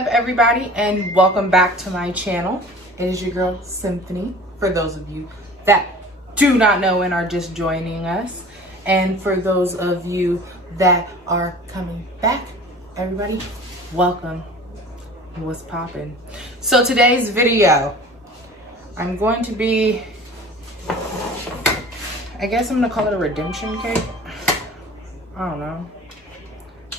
up, everybody, and welcome back to my channel. It is your girl Symphony, for those of you that do not know and are just joining us, and for those of you that are coming back, everybody, welcome. What's poppin'? So today's video, I'm going to be, I guess I'm gonna call it a redemption cake. I don't know.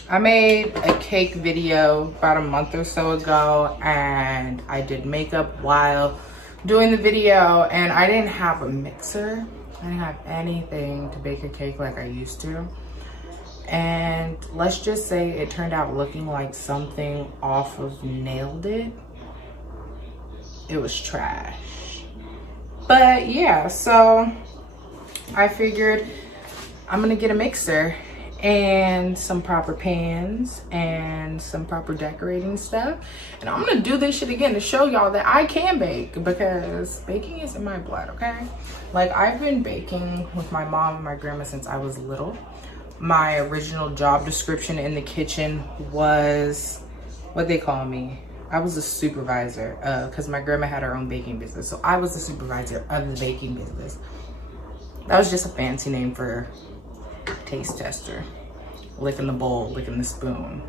I made a cake video about a month or so ago, and I did makeup while doing the video, and I didn't have a mixer. I didn't have anything to bake a cake like I used to. And let's just say it turned out looking like something off of Nailed It. It was trash. But yeah, so I figured I'm gonna get a mixer and some proper pans and some proper decorating stuff, and I'm gonna do this shit again to show y'all that I can bake, because baking is in my blood. Okay, like I've been baking with my mom and my grandma since I was little. My original job description in the kitchen was, what they call me, I was a supervisor, because my grandma had her own baking business, so I was the supervisor of the baking business. That was just a fancy name for taste tester. Licking the bowl, licking the spoon,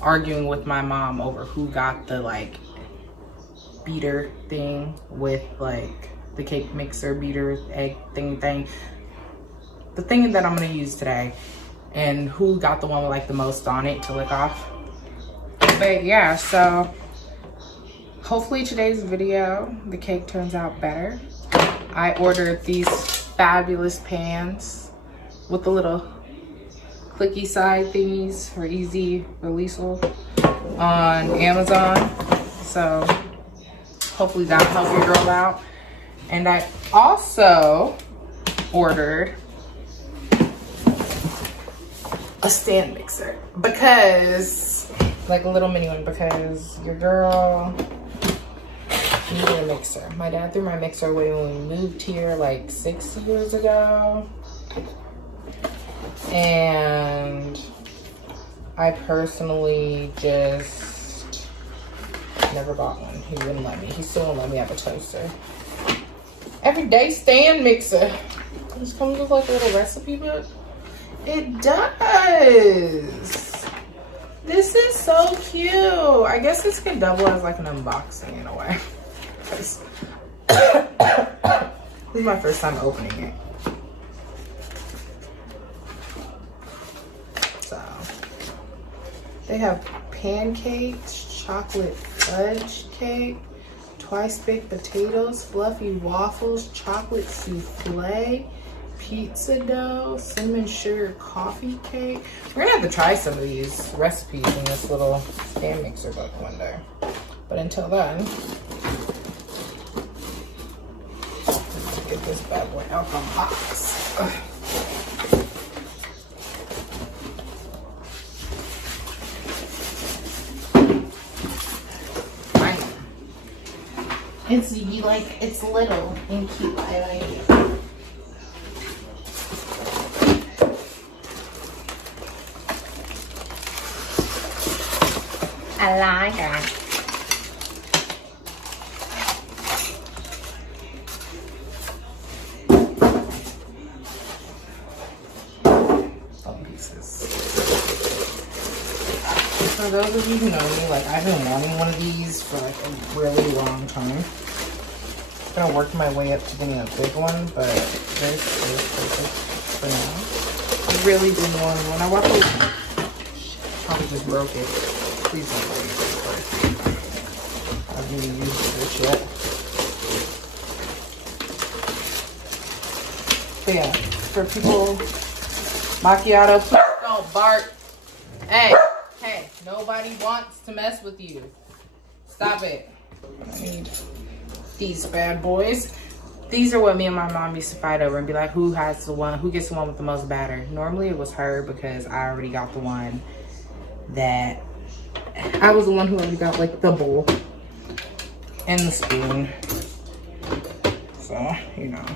arguing with my mom over who got the like beater thing with like the cake mixer beater egg thing, the thing that I'm gonna use today, and who got the one with like the most on it to lick off. But yeah, so hopefully today's video the cake turns out better. I ordered these fabulous pans with the little clicky side thingies for easy releasal on Amazon, so hopefully that'll help your girl out. And I also ordered a stand mixer, because like a little mini one, because your girl needed a mixer. My dad threw my mixer away when we moved here like 6 years ago, and I personally just never bought one. He wouldn't let me. He still won't let me have a toaster. Everyday stand mixer. This comes with like a little recipe book. It does. This is so cute. I guess this could double as like an unboxing in a way. This is my first time opening it. They have pancakes, chocolate fudge cake, twice baked potatoes, fluffy waffles, chocolate souffle, pizza dough, cinnamon sugar coffee cake. We're gonna have to try some of these recipes in this little stand mixer book one day. But until then, let's get this bad boy out the box. Ugh. It's little and cute. I like it. I like it. Some pieces. For those of you who know me, like I've been wanting one of these for like a really long time. I'm gonna work my way up to getting a big one, but this is perfect for now. I really didn't want one. I walked away. Probably just broke it. Please don't break it. I haven't even used this yet. But yeah, for people, macchiato, please don't bark. Hey, nobody wants to mess with you. Stop it. I need these bad boys. These are what me and my mom used to fight over and be like, who gets the one with the most batter. Normally it was her, because I already got the one that I was the one who already got like the bowl and the spoon. So, you know,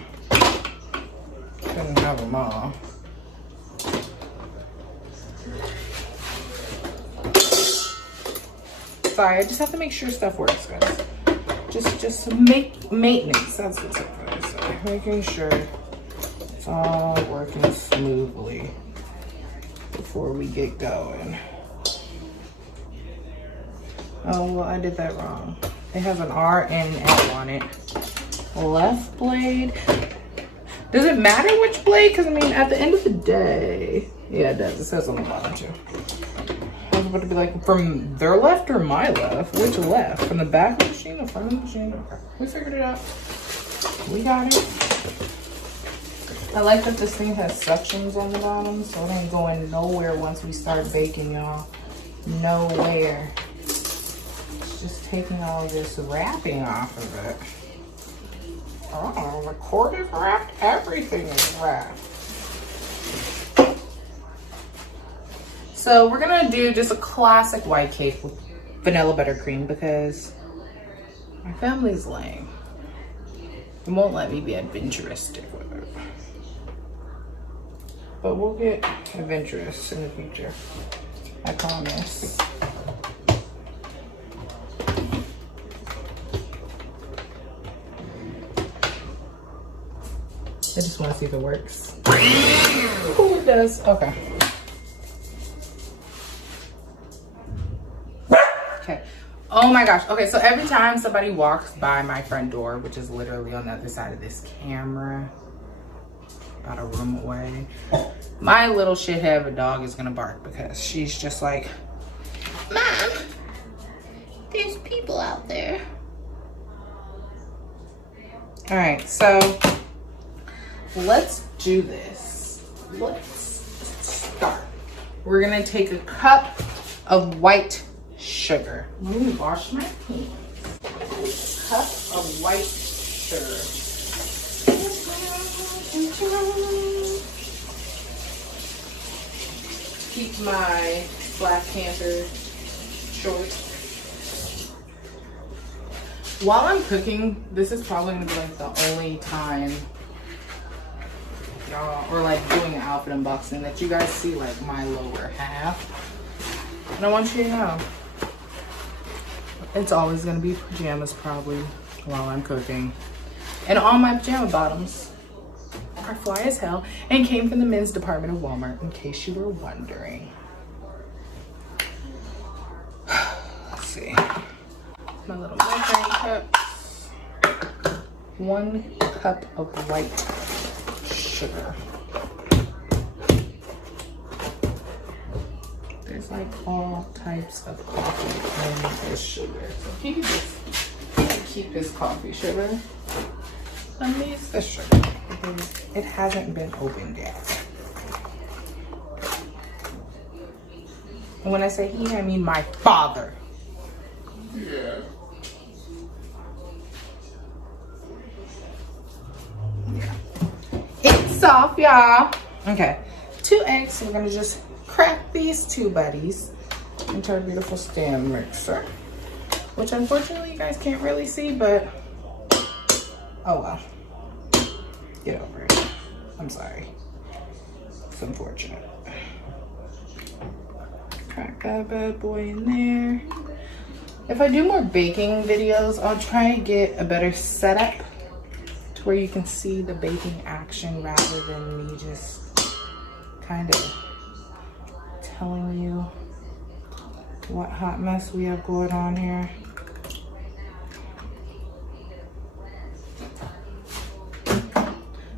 couldn't have them all. Sorry, I just have to make sure stuff works, guys. Just maintenance. That's what's up for this. So making sure it's all working smoothly before we get going. Oh, well, I did that wrong. It has an R and an L on it. Left blade. Does it matter which blade? Because, I mean, at the end of the day, yeah, it does. It says on the bottom, too. I was about to be like, from their left or my left? Which left? From the back of the machine or front of the machine? Okay. We figured it out. We got it. I like that this thing has sections on the bottom, so it ain't going nowhere once we start baking, y'all. Nowhere. It's just taking all this wrapping off of it. Oh, the cord is wrapped. Everything is wrapped. So we're gonna do just a classic white cake with vanilla buttercream because my family's lame. It won't let me be adventuristic with it. But we'll get adventurous in the future. I promise. I just want to see if it works. Oh, it does. Okay. Okay. Oh my gosh. Okay, so every time somebody walks by my front door, which is literally on the other side of this camera, about a room away, my little shithead of a dog is gonna bark because she's just like, Mom, there's people out there. All right, so let's do this. Let's start. We're gonna take a cup of white sugar. Let me wash my hands. Cup of white sugar. Keep my Black Panther short. While I'm cooking, this is probably gonna be like the only time y'all, or like doing an outfit unboxing, that you guys see like my lower half. And I want you to know, it's always gonna be pajamas probably while I'm cooking. And all my pajama bottoms are fly as hell and came from the men's department of Walmart, in case you were wondering. Let's see. My little measuring cups. 1 cup of white sugar. There's like all types of coffee in this sugar. So if you can keep this coffee sugar, let me use this sugar because it hasn't been opened yet. And when I say he, I mean my father. Yeah. It's soft, y'all. Okay, 2 eggs. So we're gonna just crack these 2 buddies into our beautiful stand mixer, which unfortunately you guys can't really see, but oh well. Get over it. I'm sorry. It's unfortunate. Crack that bad boy in there. If I do more baking videos, I'll try and get a better setup to where you can see the baking action rather than me just kind of telling you what hot mess we have going on here.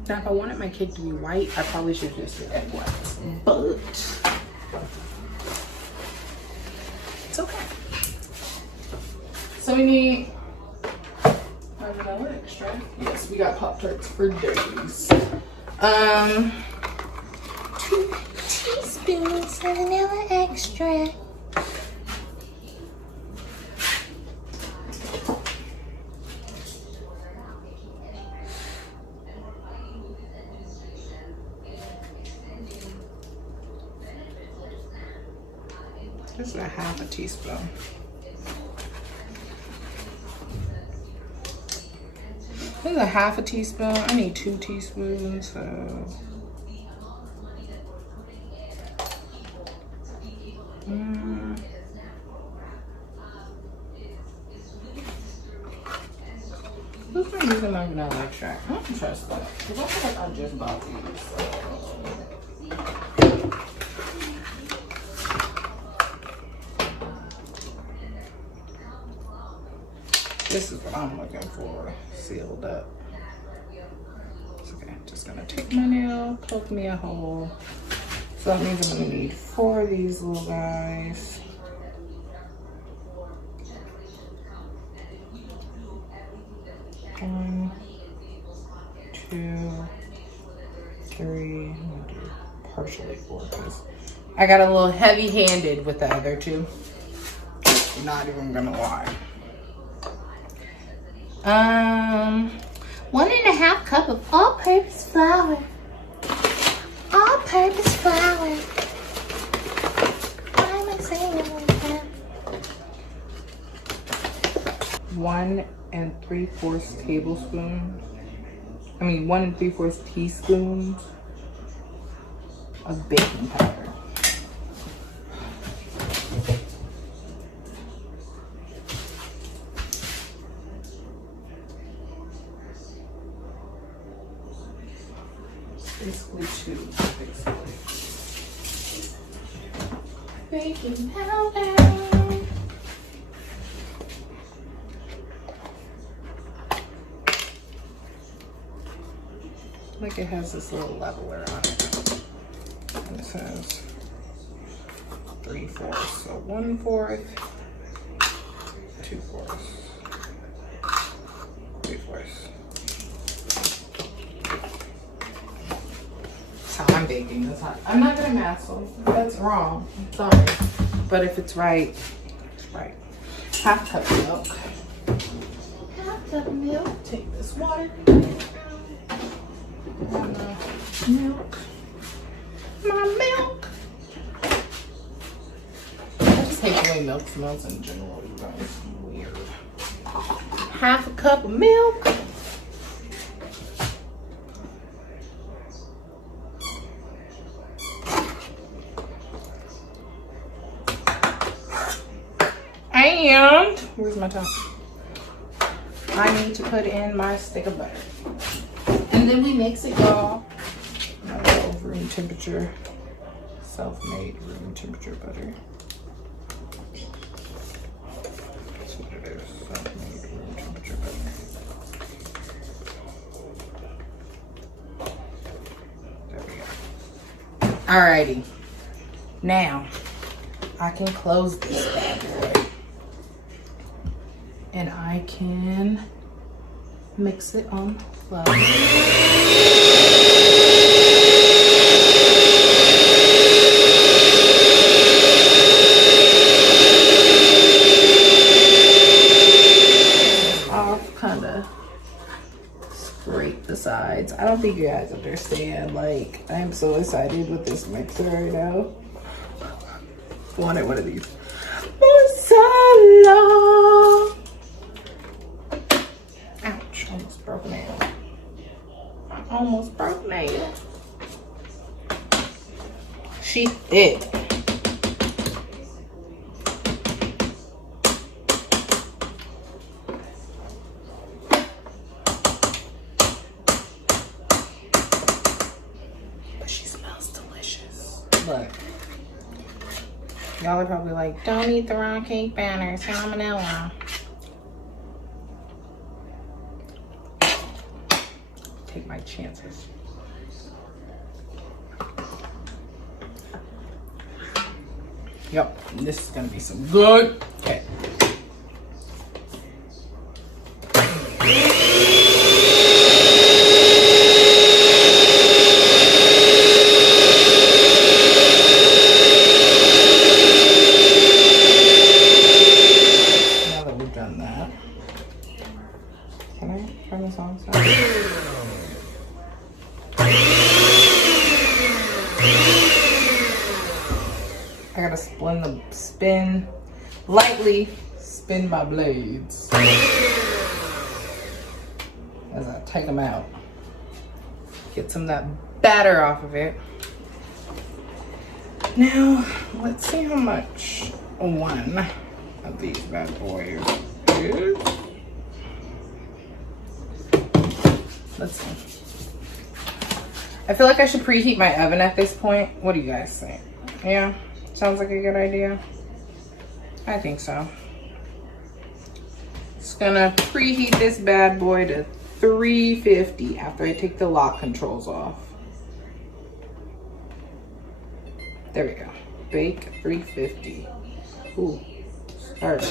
Now, if I wanted my cake to be white, I probably should just do egg whites, but it's okay. So we need our vanilla extract. Yes, we got Pop-Tarts for days. 2 teaspoons of vanilla extract. This is a half a teaspoon. This is a half a teaspoon. I need 2 teaspoons, so. using my vanilla extract? I don't trust that. Because I feel like I just bought these. This is what I'm looking for, sealed up. It's okay, I'm just gonna take my nail, poke me a hole. So that means I'm gonna need 4 of these little guys. One, 2, 3, I'm gonna do partially 4 because I got a little heavy-handed with the other 2. Not even gonna lie. 1.5 cup of all-purpose flour. All-purpose flour. Why am I saying it like that? 1 3/4 tablespoons. 1 3/4 teaspoons of baking powder. Basically 2, basically. Baking powder. Like it has this little leveler on it. And it says 3/4, so 1/4, 2/4, 3/4. That's how I'm baking. That's how I'm not gonna math, so that's wrong. I'm sorry. But if it's right, it's right. 1/2 cup of milk. 1/2 cup of milk. Take this water. Milk. My milk. I just hate the way milk smells in general, you guys. It's weird. 1/2 cup of milk. And where's my top? I need to put in my stick of butter. And then we mix it, y'all. My little room temperature, self-made room temperature butter. That's what it is, self-made room temperature butter. There we go. Alrighty. Now, I can close this bad boy. And I can mix it on low. I'll kind of scrape the sides. I don't think you guys understand. Like, I am so excited with this mixer right now. Wanted one of these for so long. Ouch, almost broke a nail. I almost broke a nail. She thick. But she smells delicious. Look. Y'all are probably like, don't eat the raw cake batter, salmonella. Take my chances. Yep, this is gonna be some good. Okay. Now that we've done that, can I turn this on? Sorry. I gotta spin lightly, spin my blades as I take them out. Get some of that batter off of it. Now, let's see how much one of these bad boys is. Let's see. I feel like I should preheat my oven at this point. What do you guys think? Yeah, sounds like a good idea. I think so. Just gonna preheat this bad boy to 350 after I take the lock controls off. There we go. Bake 350. Ooh, sorry.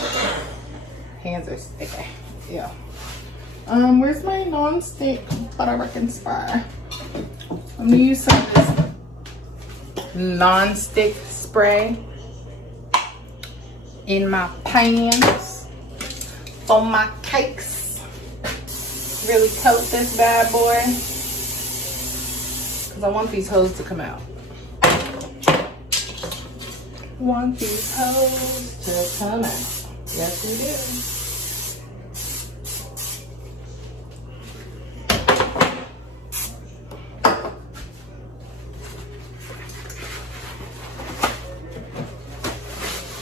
Hands are sticky. Yeah. Where's my non-stick butter spray? Let me use some of this non-stick spray in my pans for my cakes. Really coat this bad boy because I want these hoes to come out. Want these hoes to come out. Yes, we do.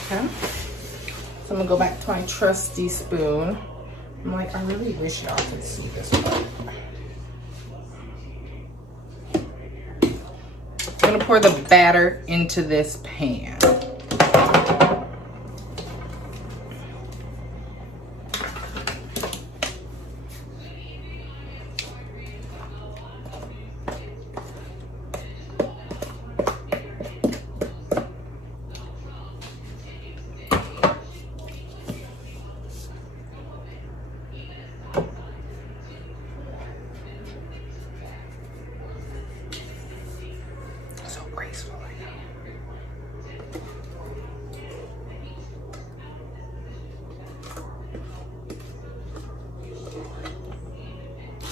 Okay. So I'm gonna go back to my trusty spoon. I'm like, I really wish y'all could see this part. I'm gonna pour the batter into this pan.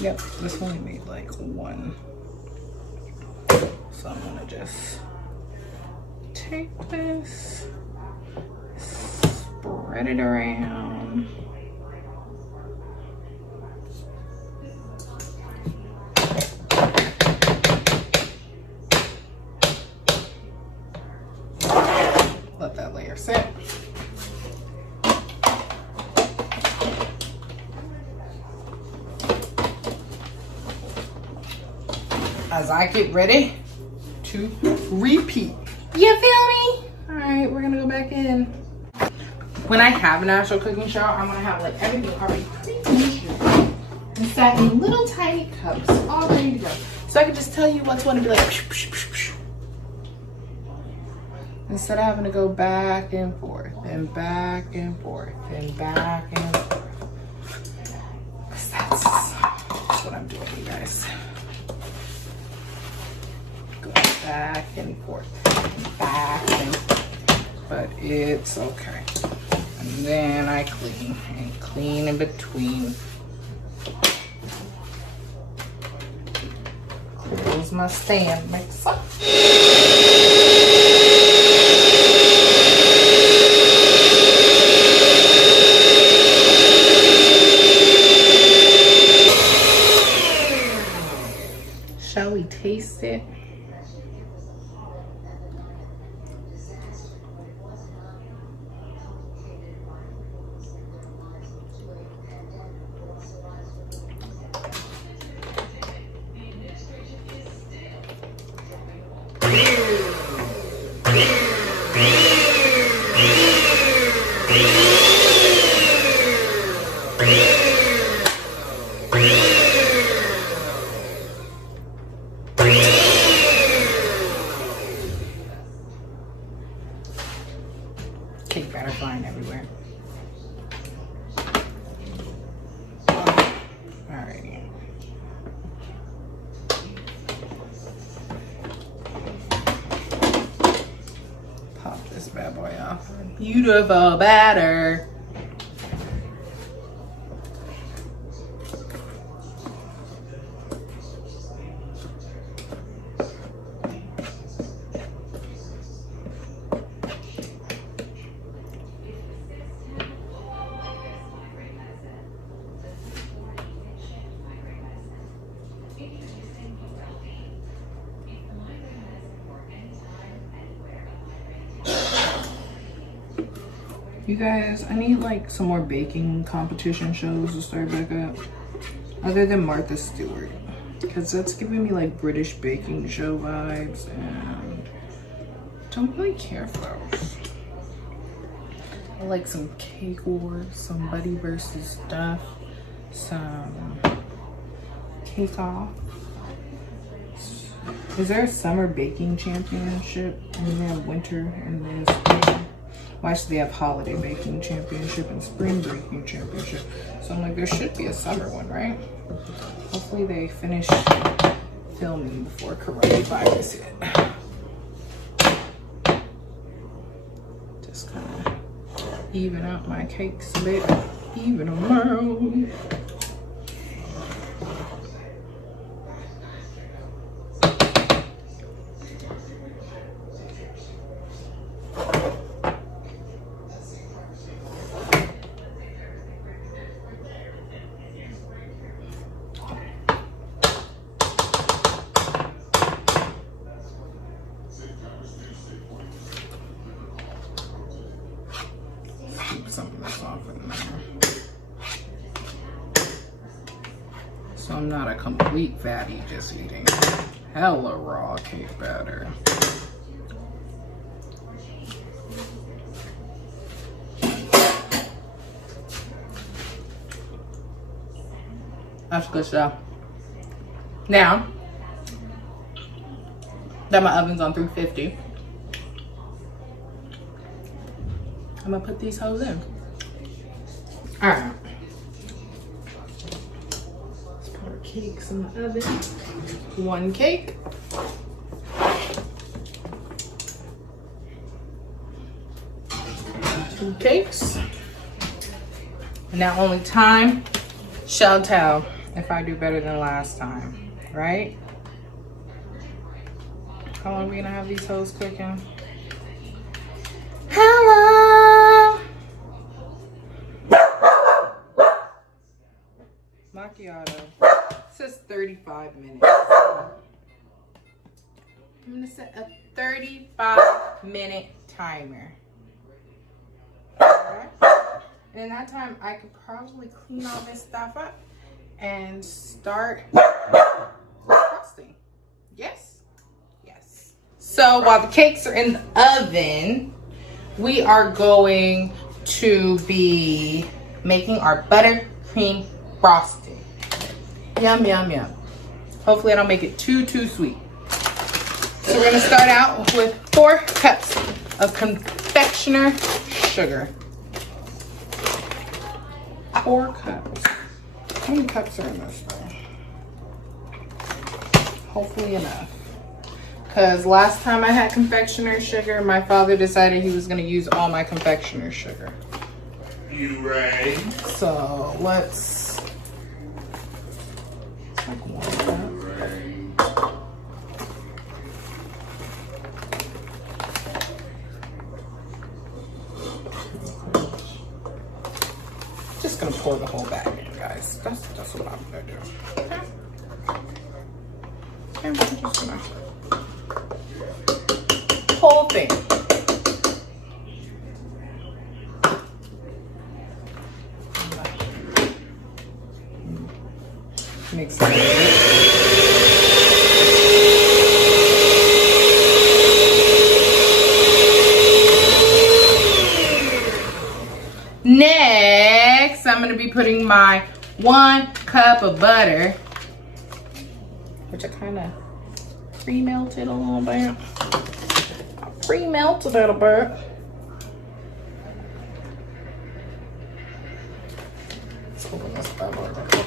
Yep, this only made like one. So I'm gonna just take this, spread it around. Let that layer sit. As I get ready to repeat. You feel me? All right, we're gonna go back in. When I have an actual cooking show, I'm gonna have like everything already pre-measured and set in little tiny cups, all ready to go. So I can just tell you what's what and be like, psh, psh, psh, psh. Instead of having to go back and forth and back and forth and back and forth. Because that's what I'm doing, you guys. Back and forth, back and forth, but it's okay. And then I clean and clean in between. Close my stand mixer. Shall we taste it? Cake batter flying everywhere. Alrighty. Pop this bad boy off. Beautiful batter. You guys, I need like some more baking competition shows to start back up. Other than Martha Stewart. because that's giving me like British baking show vibes, and don't really care for those. I like some Cake Wars, some Buddy versus Stuff, some Cake Off. Is there a summer baking championship? And then they have winter and then spring. Well, actually, they have holiday baking championship and spring baking championship. So I'm like, there should be a summer one, right? Hopefully they finish filming before coronavirus hit. Just kind of even out my cakes a bit, even them out. Something that's off in there. So I'm not a complete fatty just eating hella raw cake batter. That's good stuff. Now that my oven's on 350, I'm gonna put these hoes in. All right. Let's put our cakes in the oven. One cake. Two cakes. Now only time shall tell if I do better than last time, right? How long are we gonna have these hoes cooking? Hello! Macchiato. It says 35 minutes. I'm gonna set a 35-minute timer. Alright? And in that time, I could probably clean all this stuff up and start frosting. Yes? Yes. So while the cakes are in the oven, we are going to be making our buttercream frosting. Yum, yum, yum. Hopefully I don't make it too sweet. So we're gonna start out with 4 cups of confectioner sugar. 4 cups. How many cups are in this thing? Hopefully enough. Because last time I had confectioner sugar, my father decided he was going to use all my confectioner sugar. You right? So let's... It's like 1 cup. Just going to pour the whole bag in, guys. That's what I'm going to do. Okay? Okay, I'm just going to... whole thing. Mix it. Next, I'm going to be putting my 1 cup of butter, which I kind of pre-melted a little bit. Pre-melted a little bit. Let's open this bad boy back up.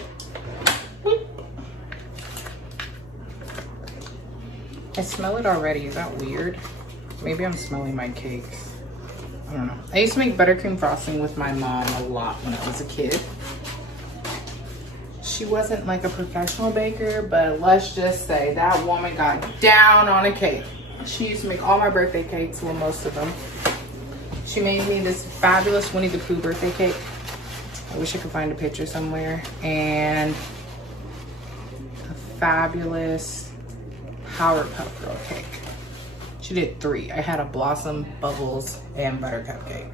I smell it already. Is that weird? Maybe I'm smelling my cakes. I don't know. I used to make buttercream frosting with my mom a lot when I was a kid. She wasn't like a professional baker, but let's just say that woman got down on a cake. She used to make all my birthday cakes, well, most of them. She made me this fabulous Winnie the Pooh birthday cake. I wish I could find a picture somewhere. And a fabulous Powerpuff Girl cake. She did 3. I had a Blossom, Bubbles, and Buttercup cake.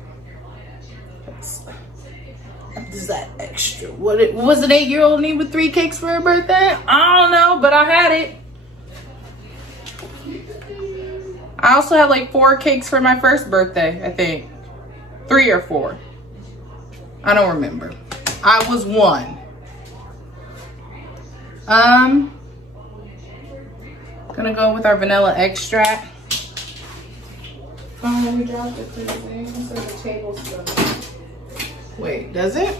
Is that extra? What was an 8-year-old need with 3 cakes for her birthday? I don't know, but I had it. I also had like 4 cakes for my first birthday, I think. 3 or 4. I don't remember. I was 1. Gonna go with our vanilla extract. Oh, we dropped it through the thing. It says a tablespoon. Wait, does it?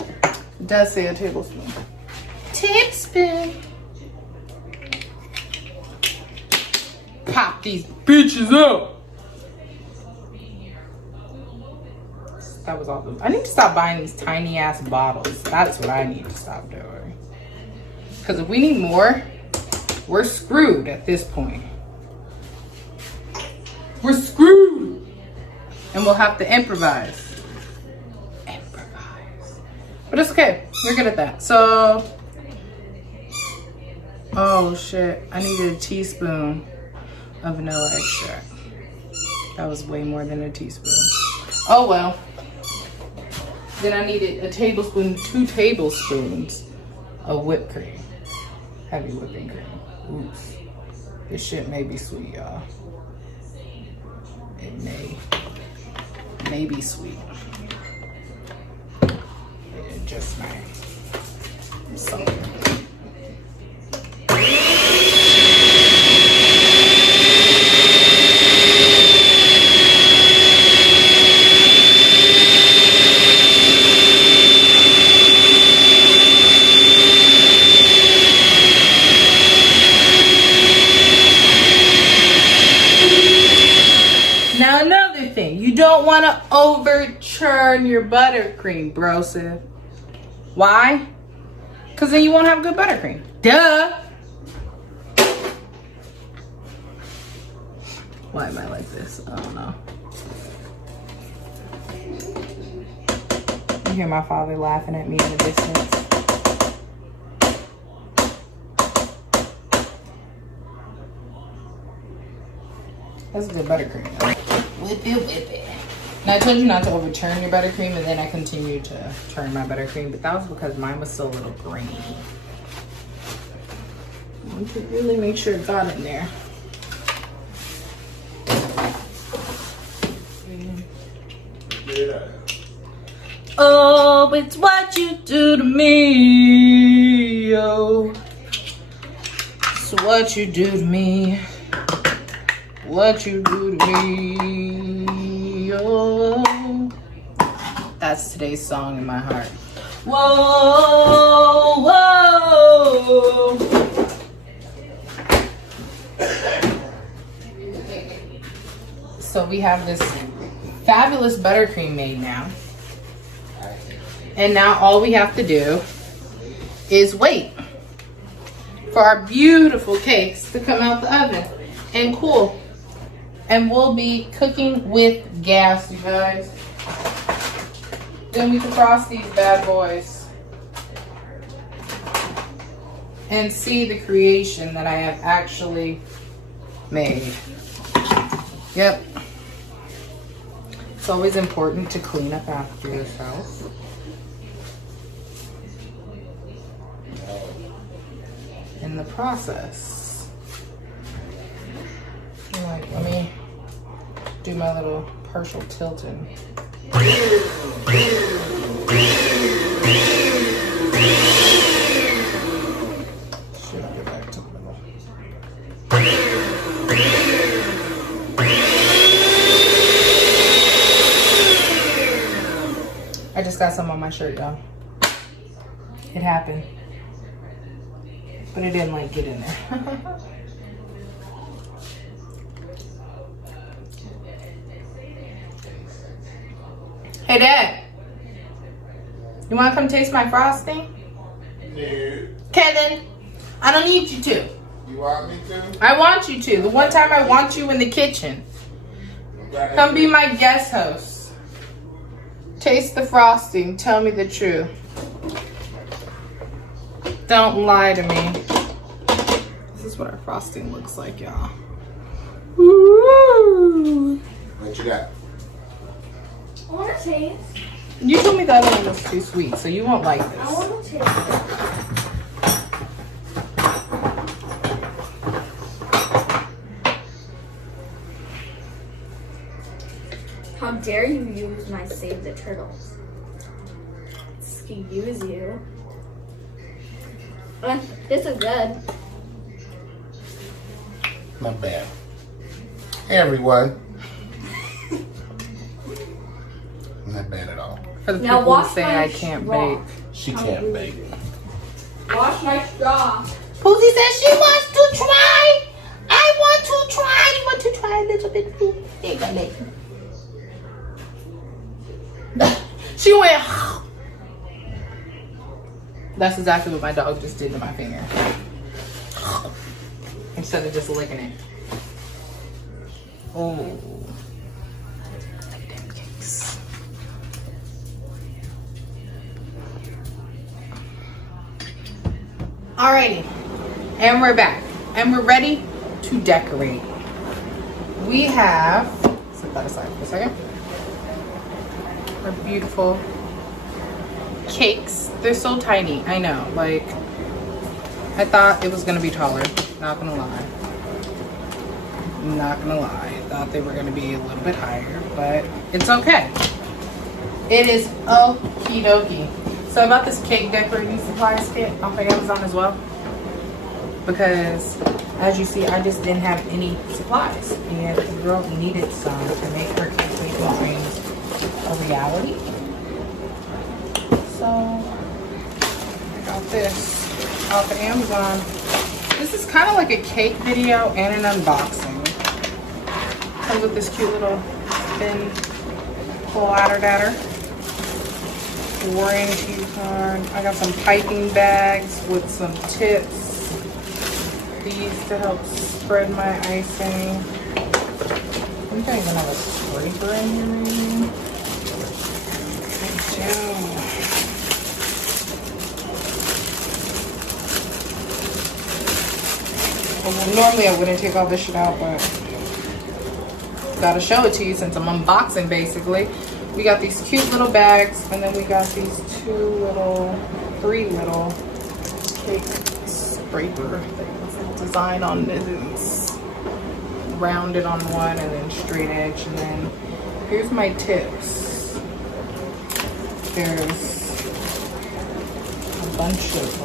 It does say a tablespoon. Tablespoon. Pop these bitches up. That was all. I need to stop buying these tiny ass bottles. That's what I need to stop doing. Because if we need more, we're screwed at this point. We're screwed. And we'll have to improvise. But it's okay. We're good at that. So, oh shit. I needed a teaspoon of vanilla extract. That was way more than a teaspoon. Oh well. Then I needed a tablespoon, 2 tablespoons of whipped cream. Heavy whipping cream. Oops. This shit may be sweet, y'all. It may be sweet. It just may. So. Now another thing, you don't want to over churn your buttercream, bro. Why? Because then you won't have good buttercream. Duh. Why am I like this? I don't know. You hear my father laughing at me in the distance. That's good buttercream. Whip it, whip it. Now I told you not to overturn your buttercream, and then I continued to turn my buttercream, but that was because mine was still a little grainy. I want to really make sure it got in there. Yeah. Oh, it's what you do to me. Oh, it's what you do to me. What you do to me, oh. That's today's song in my heart. Whoa, whoa. So we have this fabulous buttercream made now. And now all we have to do is wait for our beautiful cakes to come out the oven and cool. And we'll be cooking with gas, you guys. Then we can frost these bad boys and see the creation that I have actually made. Yep. It's always important to clean up after yourself. In the process. Like, let me do my little partial tilting. Should get back to the middle. I just got some on my shirt, y'all. It happened. But it didn't like get in there. Hey, Dad. You want to come taste my frosting? No. Kevin, I don't need you to. You want me to? I want you to. The one time I want you in the kitchen. Come be my guest host. Taste the frosting. Tell me the truth. Don't lie to me. This is what our frosting looks like, y'all. Woo! What you got? I want to taste. You told me the other one was too sweet, so you won't like I this. want to taste it. How dare you use my Save the Turtles? Excuse you. This is good. Not bad. Hey everyone. Not bad at all. For the Now people who wash say my I can't straw. bake. She can't bake. Wash my straw. Poozy says she wants to try. I want to try. You want to try a little bit too? There you go, Nate. She went. That's exactly what my dog just did to my finger. Instead of just licking it. Oh. Look at them cakes. Alrighty. And we're back. And we're ready to decorate. We have, set that aside for a second. Our beautiful cakes. They're so tiny. I know. Like, I thought it was going to be taller. Not going to lie. Not going to lie. I thought they were going to be a little bit higher. But it's okay. It is okie dokie. So I bought this cake decorating supplies kit off of Amazon as well. Because, as you see, I just didn't have any supplies. And the girl needed some to make her cake baking dreams a reality. So, I got this off of Amazon. This is kind of like a cake video and an unboxing. Comes with this cute little thin ladder datter. Warranty card. I got some piping bags with some tips. These to help spread my icing. I think I even have a scraper in here maybe. I do. Well, normally I wouldn't take all this shit out, but gotta show it to you since I'm unboxing basically. We got these cute little bags, and then we got these three little cake scraper things. Design on this, rounded on one, and then straight edge. And then here's my tips. There's a bunch of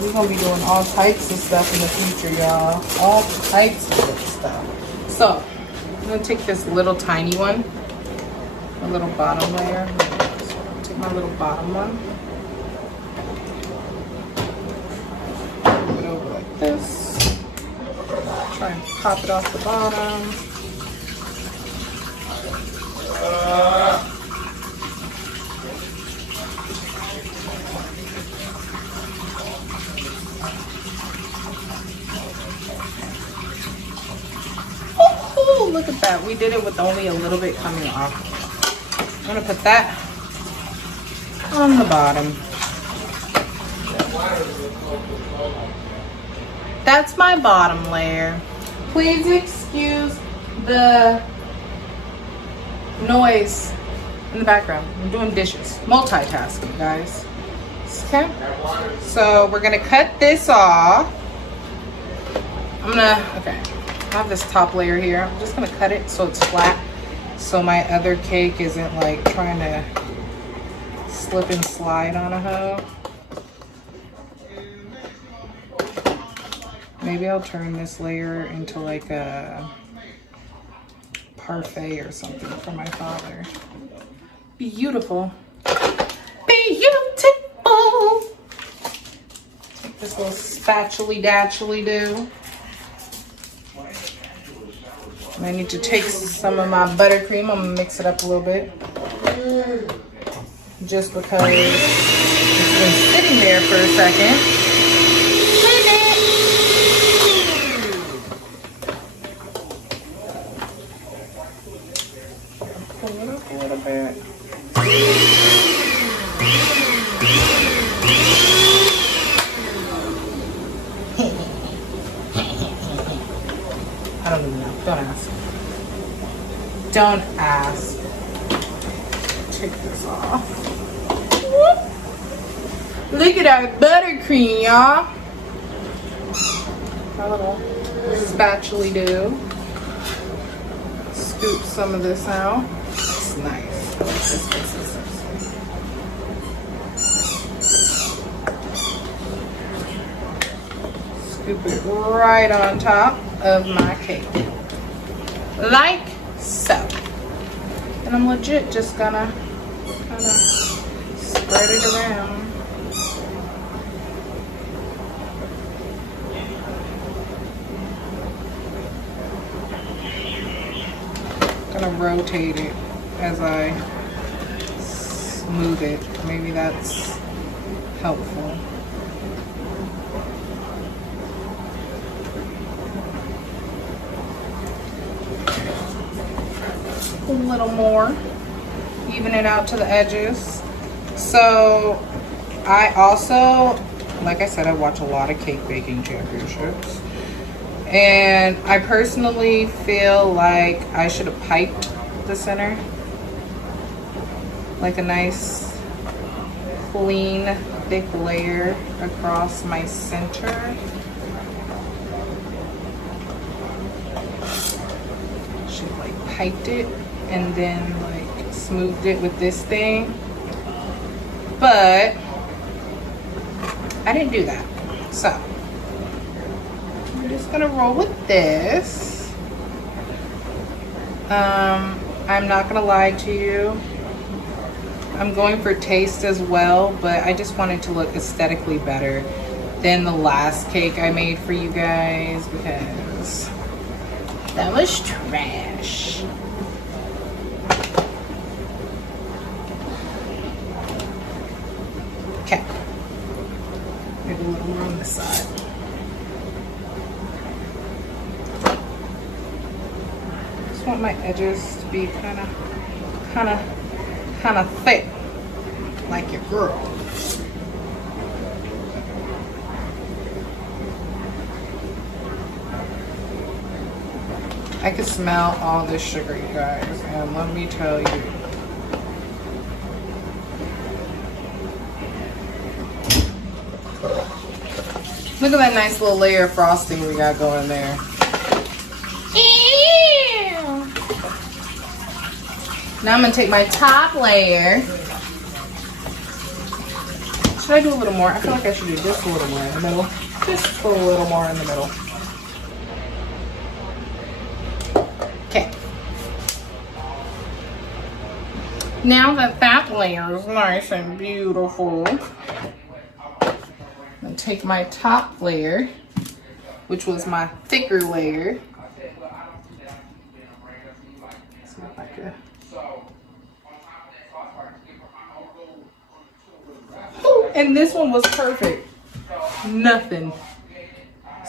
we're gonna be doing all types of stuff in the future, y'all. All types of good stuff. So I'm gonna take this little tiny one, a little bottom layer. Take my little bottom one, put it over like this. Try and pop it off the bottom. Oh, look at that. We did it with only a little bit coming off. I'm gonna put that on the bottom. That's my bottom layer. Please excuse the noise in the background. I'm doing dishes. Multitasking, guys. Okay? So we're gonna cut this off. Okay. I have this top layer here. I'm just gonna cut it so it's flat, so my other cake isn't like trying to slip and slide on a hoe. Maybe I'll turn this layer into like a parfait or something for my father. Beautiful. Beautiful. Take this little spatula-datchly do. I need to take some of my buttercream. I'm gonna mix it up a little bit. Just because it's been sitting there for a second. Pull it up a little bit. I don't even know. Don't ask. Don't ask. Take this off. Look at our buttercream, y'all. My little spatula do. Scoop some of this out. It's nice. I like this consistency. Scoop it right on top of my cake. Like so. And I'm legit just gonna kind of spread it around. Gonna rotate it as I smooth it. Maybe that's helpful. A little more, even it out to the edges. So I also, like I said, I watch a lot of cake baking championships, and I personally feel like I should have piped the center, like a nice clean thick layer across my center. Should have like piped it and then like smoothed it with this thing, but I didn't do that. So I'm just gonna roll with this. I'm not gonna lie to you, I'm going for taste as well, but I just wanted to look aesthetically better than the last cake I made for you guys because that was trash. Okay. Maybe a little more on this side. Just want my edges to be kind of thick, like your girl. I can smell all this sugar, you guys, and let me tell you. Look at that nice little layer of frosting we got going there. Ew. Now I'm gonna take my top layer. Should I do a little more? I feel like I should do just a little more in the middle. Just a little more in the middle. Okay. Now that that layer is nice and beautiful, I'm gonna take my top layer, which was my thicker layer. See if I could. Ooh, and this one was perfect. Nothing.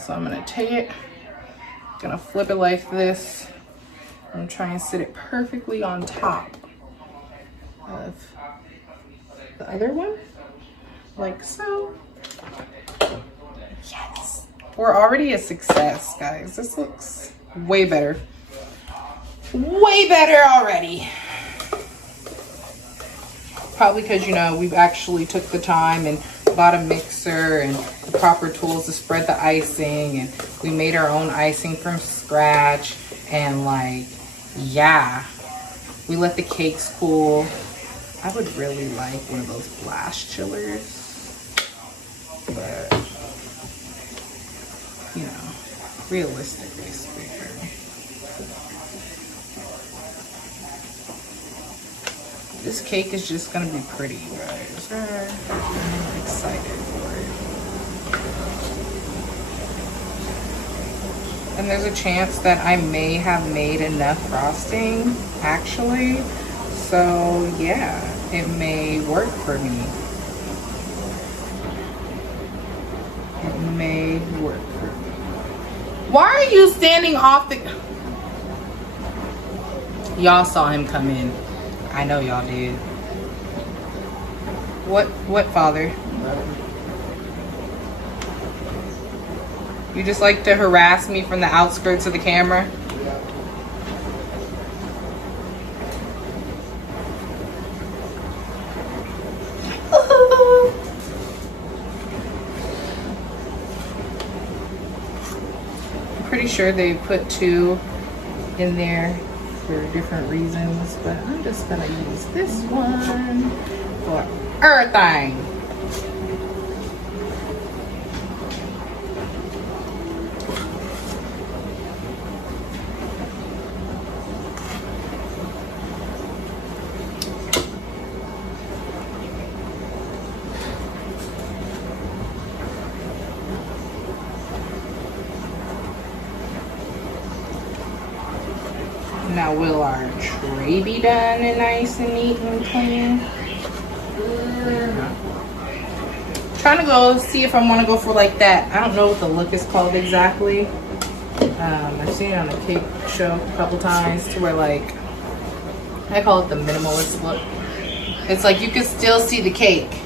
So I'm gonna take it, gonna flip it like this, and try and sit it perfectly on top of the other one, like so. Yes, we're already a success, guys. This looks way better. Way better already. Probably because, you know, we've actually took the time and bought a mixer and the proper tools to spread the icing, and we made our own icing from scratch, and like, yeah, we let the cakes cool. I would really like one of those blast chillers, but you know, realistically speaking, this cake is just gonna be pretty, you guys. I'm excited for it. And there's a chance that I may have made enough frosting, actually. So yeah, it may work for me. It may work for me. Why are you standing off the... Y'all saw him come in. I know y'all did. What, father? You just like to harass me from the outskirts of the camera? pretty sure they put 2 in there for different reasons, but I'm just gonna use this one for everything. Now will our tray be done and nice and neat and clean? Trying to go see if I want to go for like that. I don't know what the look is called exactly. I've seen it on a cake show a couple times to where like, I call it the minimalist look. It's like you can still see the cake.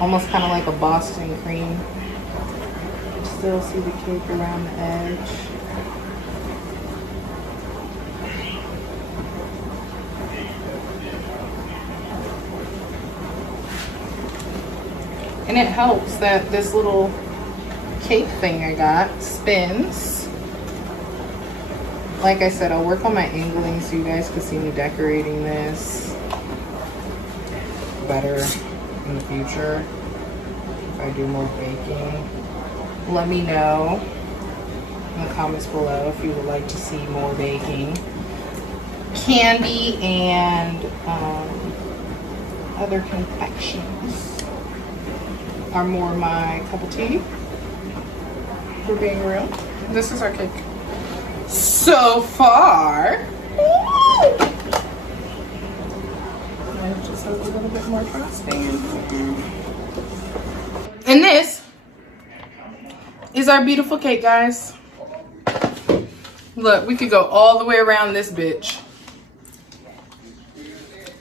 Almost kind of like a Boston cream. Still see the cake around the edge. And it helps that this little cake thing I got spins. Like I said, I'll work on my angling so you guys can see me decorating this better in the future if I do more baking. Let me know in the comments below if you would like to see more baking. Candy and other confections are more my cup of tea, for being real. This is our cake so far. I just have a little bit more frosting. And this is our beautiful cake, guys. Look, we could go all the way around this bitch.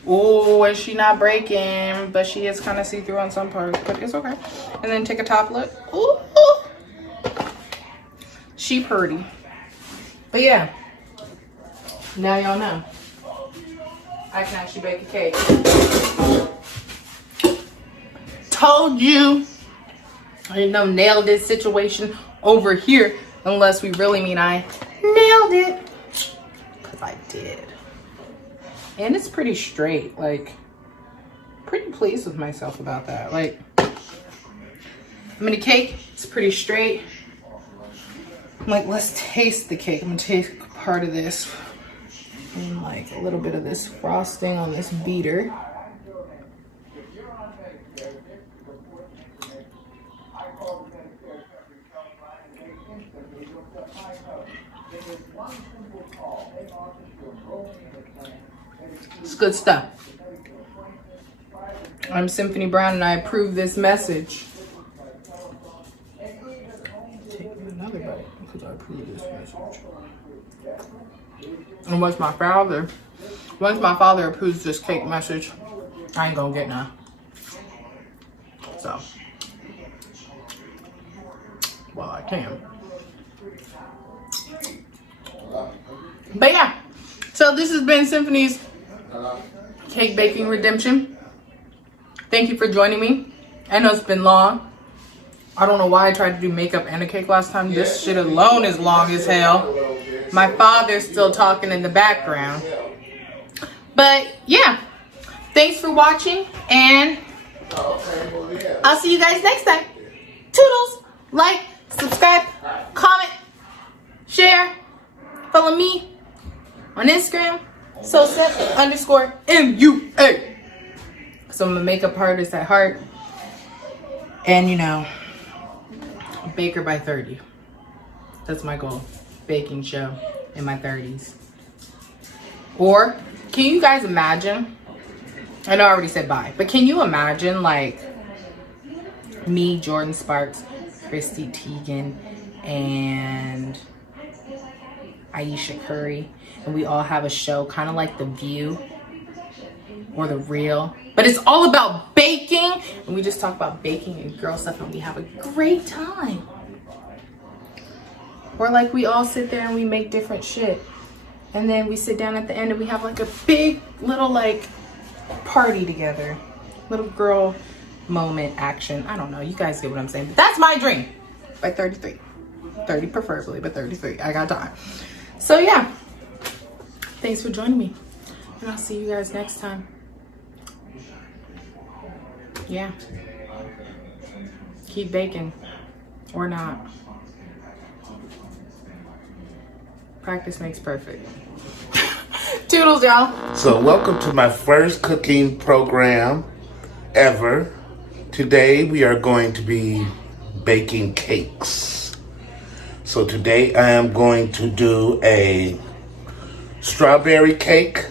Oh, is she not breaking? But she is kind of see-through on some parts, but it's okay. And then take a top look. Ooh, she pretty. But yeah, now y'all know I can actually bake a cake. Told you. I didn't know nailed this situation over here, unless we really mean I nailed it. Because I did. And it's pretty straight. Like, pretty pleased with myself about that. Like, I mean, the cake, it's pretty straight. I'm like, let's taste the cake. I'm going to take part of this and like a little bit of this frosting on this beater. It's good stuff. I'm Symphony Brown and I approve this message. Take another bite because I approve this message. And once my father approves this cake message, I ain't gonna get none. So, well, I can. But yeah, so this has been Symphony's Cake Baking Redemption. Thank you for joining me. I know it's been long. I don't know why I tried to do makeup and a cake last time. This shit alone is long as hell. My father's still talking in the background. But yeah, thanks for watching and I'll see you guys next time. Toodles. Like, subscribe, comment, share, follow me on Instagram, sosymp_MUA. So I'm a makeup artist at heart. And you know, baker by 30. That's my goal. Baking show in my 30s. Or can you guys imagine? I know I already said bye, but can you imagine like me, Jordan Sparks, Christy Teigen, and Aisha Curry, and we all have a show kind of like The View or The Real, but it's all about baking, and we just talk about baking and girl stuff and we have a great time. Or like we all sit there and we make different shit, and then we sit down at the end and we have like a big little like party together, little girl moment action. I don't know. You guys get what I'm saying. But that's my dream by 33. 30 preferably, but 33. I got time. So yeah. Thanks for joining me. And I'll see you guys next time. Yeah. Keep baking. Or not. Practice makes perfect. Toodles, y'all. So welcome to my first cooking program ever. Today we are going to be baking cakes. So today I am going to do a strawberry cake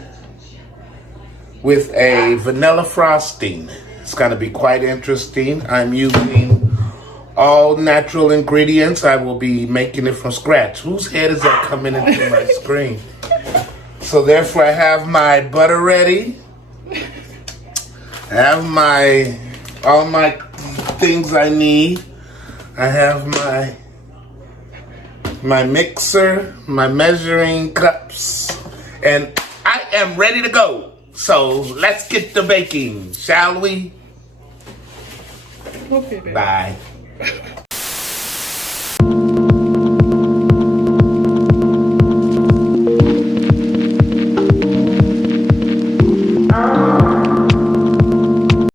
with a vanilla frosting. It's going to be quite interesting. I'm using all natural ingredients. I will be making it from scratch. Whose head is that coming into my screen? So therefore I have my butter ready. I have all my things I need. I have my mixer, my measuring cups, and I am ready to go. So let's get to baking, shall we? Okay, baby. Bye.